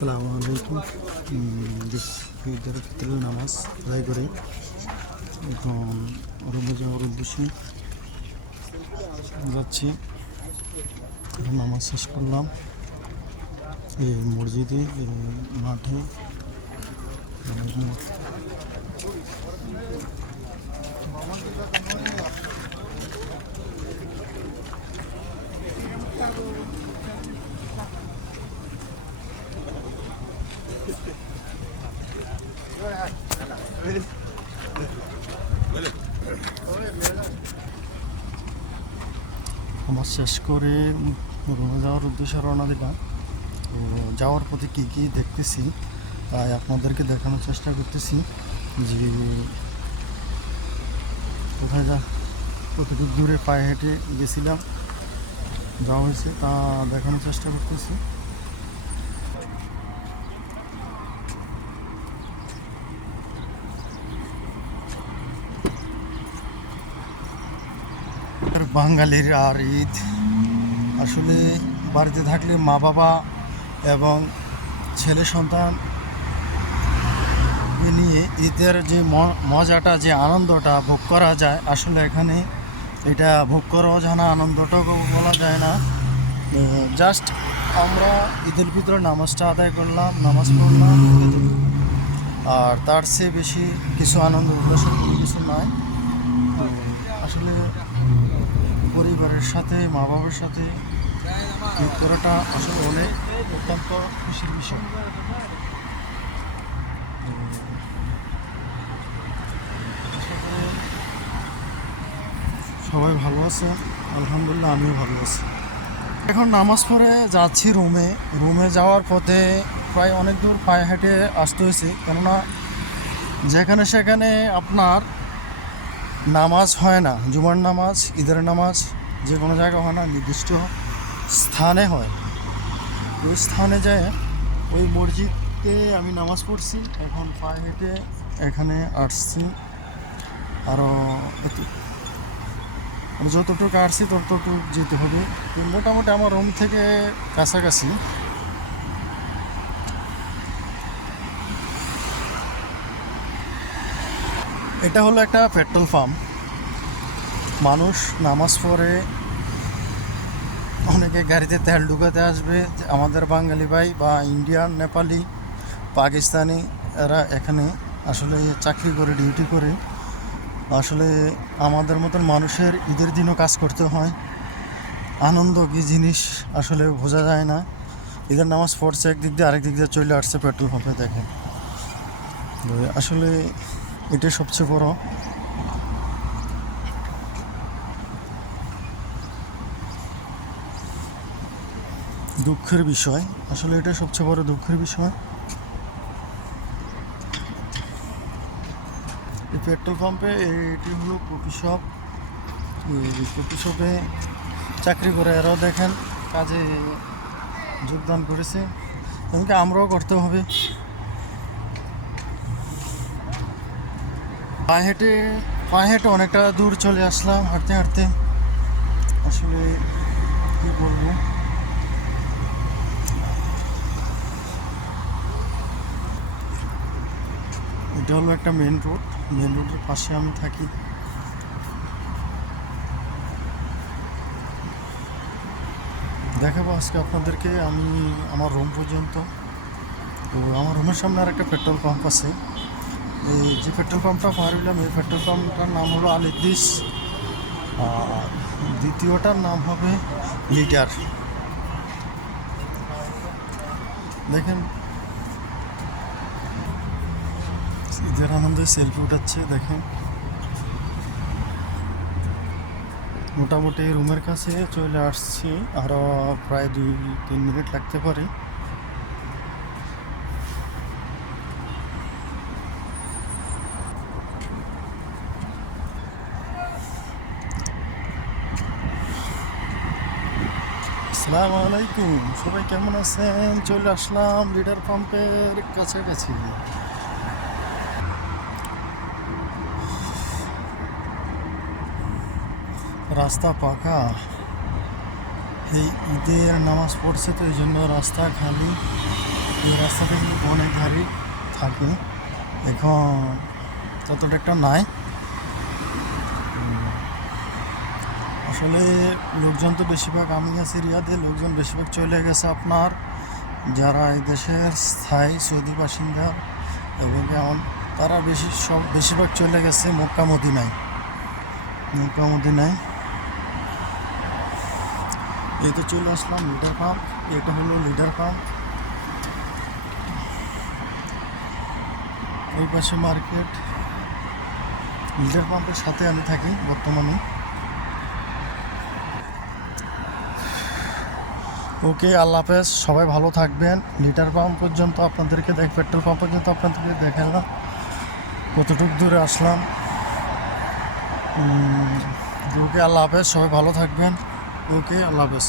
আসসালামু আলাইকুম। ঈদের ফিতরের নামাজ আদায় করে এখন রুমে যাওয়ার উদ্দেশ্যে যাচ্ছি। নামাজ শেষ করলাম এই মসজিদে, এই মাঠে। নামাজ শেষ করে রুমে যাওয়ার উদ্দেশ্যে রওনা দিলাম। তো যাওয়ার পথে কী কী দেখতেছি তাই আপনাদেরকে দেখানোর চেষ্টা করতেছি যে কোথায় কতটুকু দূরে পায়ে হেঁটে গেছিলাম, যাওয়া হয়েছে তা দেখানোর চেষ্টা করতেছি। বাঙালির আর ঈদ আসলে বাড়িতে থাকলে মা বাবা এবং ছেলে সন্তান নিয়ে ঈদের যে মজাটা, যে আনন্দটা ভোগ করা যায়, আসলে এখানে এটা ভোগ করাও যায় না, আনন্দটাও বলা যায় না। জাস্ট আমরা ঈদুল ফিতরের নামাজটা আদায় করলাম, নামাজ পড়লাম, আর তার চেয়ে বেশি কিছু আনন্দ উল্লাসের কোনো কিছু নয়। আসলে পরিবারের সাথে, মা বাবার সাথে ঈদ করাটা আসলে অনেক অত্যন্ত খুশির বিষয়। সবাই ভালো আছে, আলহামদুলিল্লাহ, আমিও ভালো আছি। এখন নামাজ পড়ে যাচ্ছি রুমে যাওয়ার পথে প্রায় অনেক দূর পায়ে হেঁটে আসতে হয়েছে, কেননা যেখানে সেখানে আপনার নামাজ হয় না। জুমার নামাজ, ঈদের নামাজ যে কোনো জায়গায় হয় না, নির্দিষ্ট স্থানে হয়। ওই স্থানে যায়, ওই মসজিদে আমি নামাজ পড়ছি। এখন পায়ে হেঁটে এখানে আসছি। আরও যতটুকু আসছি ততটুকু যেতে হবে। তো মোটামুটি আমার রুম থেকে কাছাকাছি। এটা হলো একটা পেট্রোল পাম্প। মানুষ নামাজ পড়ে, অনেকে গাড়িতে তেল ঢুকাতে আসবে। আমাদের বাঙালি ভাই বা ইন্ডিয়ান, নেপালি, পাকিস্তানি এরা এখানে আসলে চাকরি করে, ডিউটি করে। আসলে আমাদের মতন মানুষের ঈদের দিনও কাজ করতে হয়। আনন্দ কী জিনিস আসলে বোঝা যায় না। ঈদের নামাজ পড়ছে একদিক দিয়ে, আরেক দিক দিয়ে চলে আসছে পেট্রোল পাম্পে। দেখেন, আসলে এটাই সবচেয়ে বড় দুঃখের বিষয়। আসলে এটাই সবচেয়ে বড় দুঃখের বিষয়। এই পেট্রোল পাম্পে এটি হলো কফি শপ। এই কফি শপে চাকরি করে এরাও দেখেন কাজে যোগদান করেছে, এমনকি আমরাও করতে হবে। পায়ে হেঁটে অনেকটা দূর চলে আসলাম হাঁটতে হাঁটতে। আসলে কী বলবো, এটা হলো একটা মেন রোডের পাশে আমি থাকি। দেখাবো আজকে আপনাদেরকে আমি আমার রুম পর্যন্ত। তো আমার রুমের সামনে আর একটা পেট্রোল পাম্প আছে। এই যে পেট্রোল পাম্পটা পার হইলাম, এই পেট্রোল পাম্পটার নাম হলো আল ইদ্রিস, আর দ্বিতীয়টার নাম হবে লিডার। দেখেন, ঈদের আনন্দে সেলফি উঠাচ্ছে। দেখেন, মোটামুটি রুমের কাছে চলে আসছি, আরও প্রায় 2-3 মিনিট লাগতে পারে। আসসালামু আলাইকুম, সবাই কেমন আছেন? চলে আসলাম লিডার পাম্পের কাছাকাছি। রাস্তা পাকা, এই ঈদের নামাজ পড়ছে তো এই জন্য রাস্তা খালি। এই রাস্তাতে কিন্তু অনেক গাড়ি থাকে, এখন ততটা একটা নাই। আসলে লোকজন তো বেশিরভাগ, আমি আছি রিয়াদে, লোকজন বেশিরভাগ চলে গেছে আপনার যারা এই দেশের স্থায়ী সৌদি বাসিন্দা এবং এমন, তারা বেশিরভাগ চলে গেছে মক্কা মদিনায়। মক্কা মদিনায় এই তো চলে আসলাম লিডার পাম্প। এটা হলো লিডার পাম্প, ওই পাশে মার্কেট। লিডার পাম্পের সাথে আমি থাকি বর্তমানে। ওকে, আল্লাহ হাফেজ, সবাই ভালো থাকবেন। লিটার পাম্প পর্যন্ত আপনাদেরকে পেট্রোল পাম্প পর্যন্ত আপনাদেরকে দেখালাম কতটুকু দূরে আসলাম। ওকে, আল্লাহ হাফেজ, সবাই ভালো থাকবেন। ওকে, আল্লাহ হাফেজ।